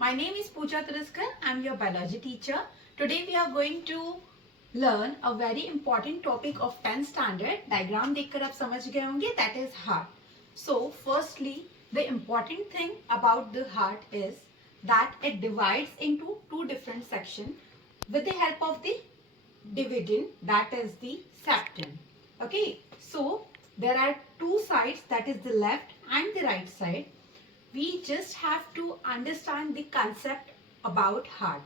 My name is Pooja Turaskar. I'm your biology teacher. Today we are going to learn a very important topic of 10th standard. Diagram देखकर आप समझ गए होंगे, that is heart. So firstly, the important thing about the heart is that it divides into two different sections with the help of the dividend, that is the septum. Okay, so there are two sides, that is the left and the right side. We just have to understand the concept about heart.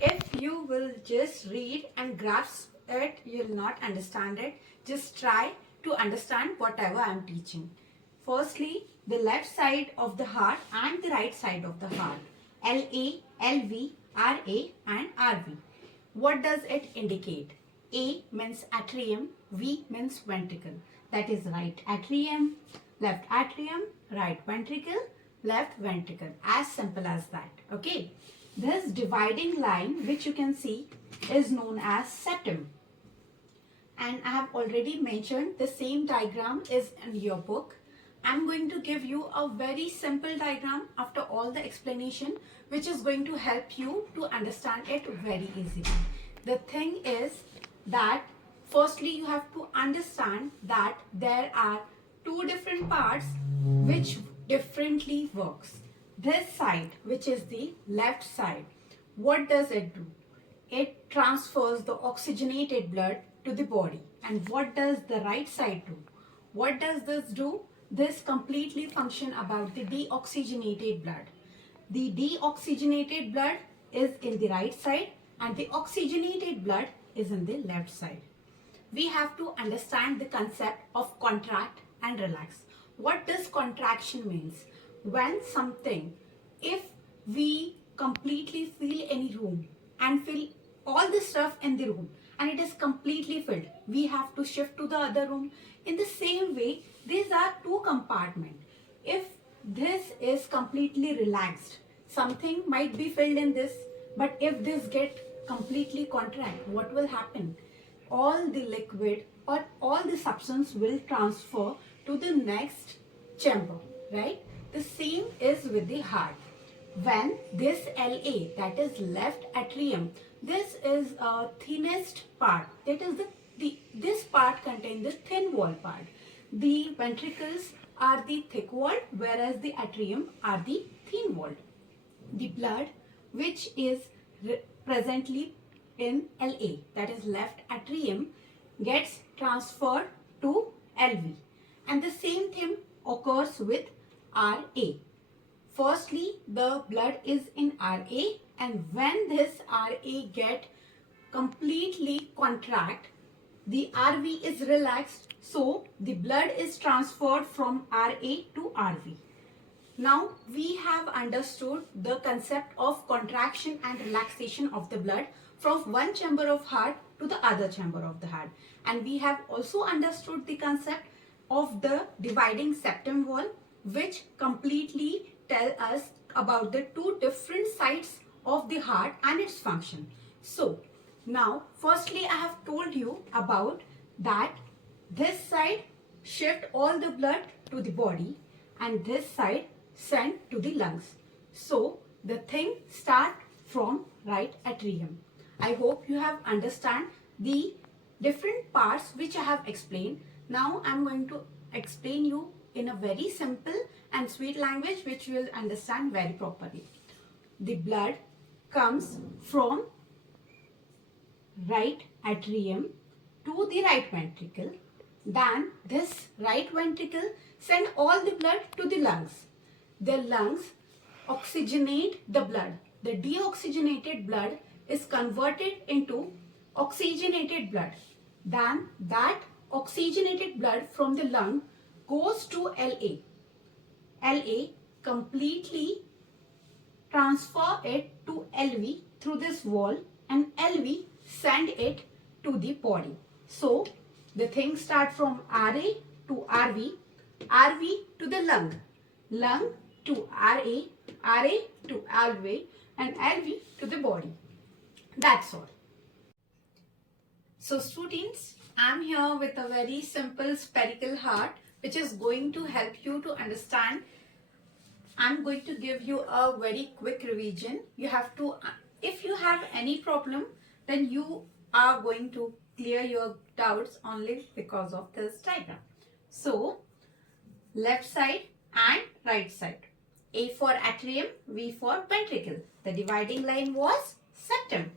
If you will just read and grasp it, you will not understand it. Just try to understand whatever I am teaching. Firstly, the left side of the heart and the right side of the heart. LA, LV, RA and RV. What does it indicate? A means atrium, V means ventricle. That is right atrium, right ventricle, left ventricle. As simple as that. Okay. This dividing line which you can see is known as septum. And I have already mentioned the same diagram is in your book. I'm going to give you a very simple diagram after all the explanation, which is going to help you to understand it very easily. The thing is that firstly you have to understand that there are two different parts which differently works. This side, which is the left side, what does it do? It transfers the oxygenated blood to the body. And what does the right side do? What does this do? This completely function about the deoxygenated blood. The deoxygenated blood is in the right side and the oxygenated blood is in the left side. We have to understand the concept of contract and relax. What does contraction means? When something, if we completely fill any room and fill all the stuff in the room and it is completely filled, we have to shift to the other room. In the same way, these are two compartments. If this is completely relaxed, something might be filled in this, but if this get completely contract, what will happen? All the liquid or all the substance will transfer to the next chamber, right? The same is with the heart. When this LA, that is left atrium, this is a thinnest part. That is this part contains the thin wall part. The ventricles are the thick walled, whereas the atrium are the thin walled. The blood which is presently in LA, that is left atrium, gets transferred to LV. And the same thing occurs with RA. Firstly, the blood is in RA, and when this RA get completely contract, the RV is relaxed, so the blood is transferred from RA to RV. Now we have understood the concept of contraction and relaxation of the blood from one chamber of heart to the other chamber of the heart. And we have also understood the concept of the dividing septum wall, which completely tell us about the two different sides of the heart and its function. So now firstly I have told you about that this side shift all the blood to the body and this side send to the lungs. So the thing start from right atrium. I hope you have understand the different parts which I have explained. Now I am going to explain you in a very simple and sweet language which you will understand very properly. The blood comes from right atrium to the right ventricle. Then this right ventricle send all the blood to the lungs. The lungs oxygenate the blood. The deoxygenated blood is converted into oxygenated blood. Then that oxygenated blood from the lung goes to LA. LA completely transfer it to LV through this wall and LV send it to the body. So the thing start from RA to RV, RV to the lung, lung to RA, RA to LV and LV to the body. That's all. So students, I'm here with a very simple spherical heart which is going to help you to understand I'm going to give you a very quick revision. You have to, if you have any problem, then you are going to clear your doubts only because of this diagram. So, left side and right side. A for atrium, V for ventricle. The dividing line was septum.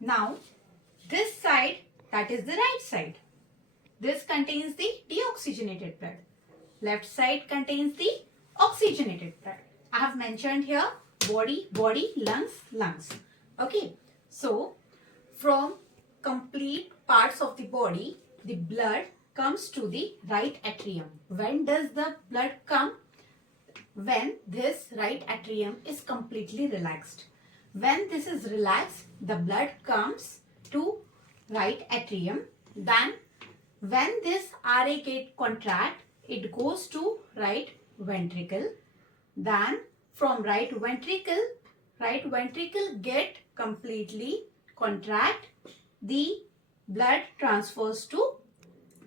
Now, this side, that is the right side. This contains the deoxygenated blood. Left side contains the oxygenated blood. I have mentioned here body, lungs. Okay. So, from complete parts of the body, the blood comes to the right atrium. When does the blood come? When this right atrium is completely relaxed. When this is relaxed, the blood comes to right atrium. Then when this RA gate contract, it goes to right ventricle. Then from right ventricle get completely contract. The blood transfers to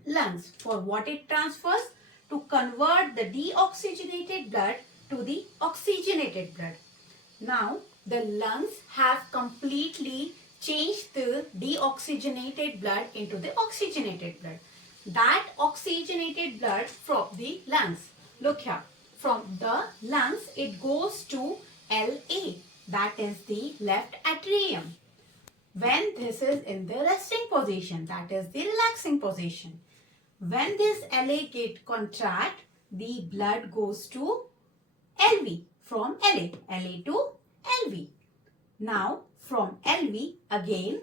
lungs. For what it transfers? To convert the deoxygenated blood to the oxygenated blood. Now, the lungs have completely changed the deoxygenated blood into the oxygenated blood. That oxygenated blood from the lungs, look here, from the lungs it goes to LA, that is the left atrium. When this is in the resting position, that is the relaxing position. When this LA gate contract, the blood goes to LV, from LA to LV. Now from LV again,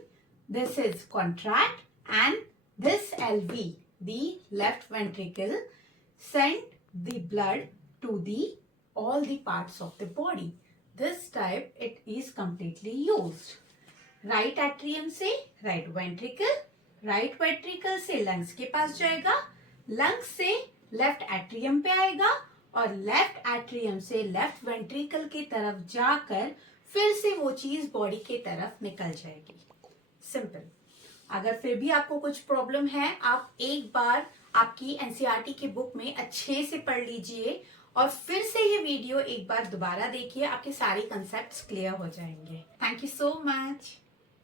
this is contract and this LV, the left ventricle, send the blood to all the parts of the body. This type it is completely used. Right atrium से right ventricle से lungs के पास जाएगा, lungs से left atrium पे आएगा और left atrium से left ventricle की तरफ जाकर फिर से वो चीज बॉडी के तरफ निकल जाएगी. सिंपल. अगर फिर भी आपको कुछ प्रॉब्लम है, आप एक बार आपकी एनसीईआरटी की बुक में अच्छे से पढ़ लीजिए और फिर से ये वीडियो एक बार दोबारा देखिए, आपके सारे कंसेप्ट्स क्लियर हो जाएंगे. Thank you so much.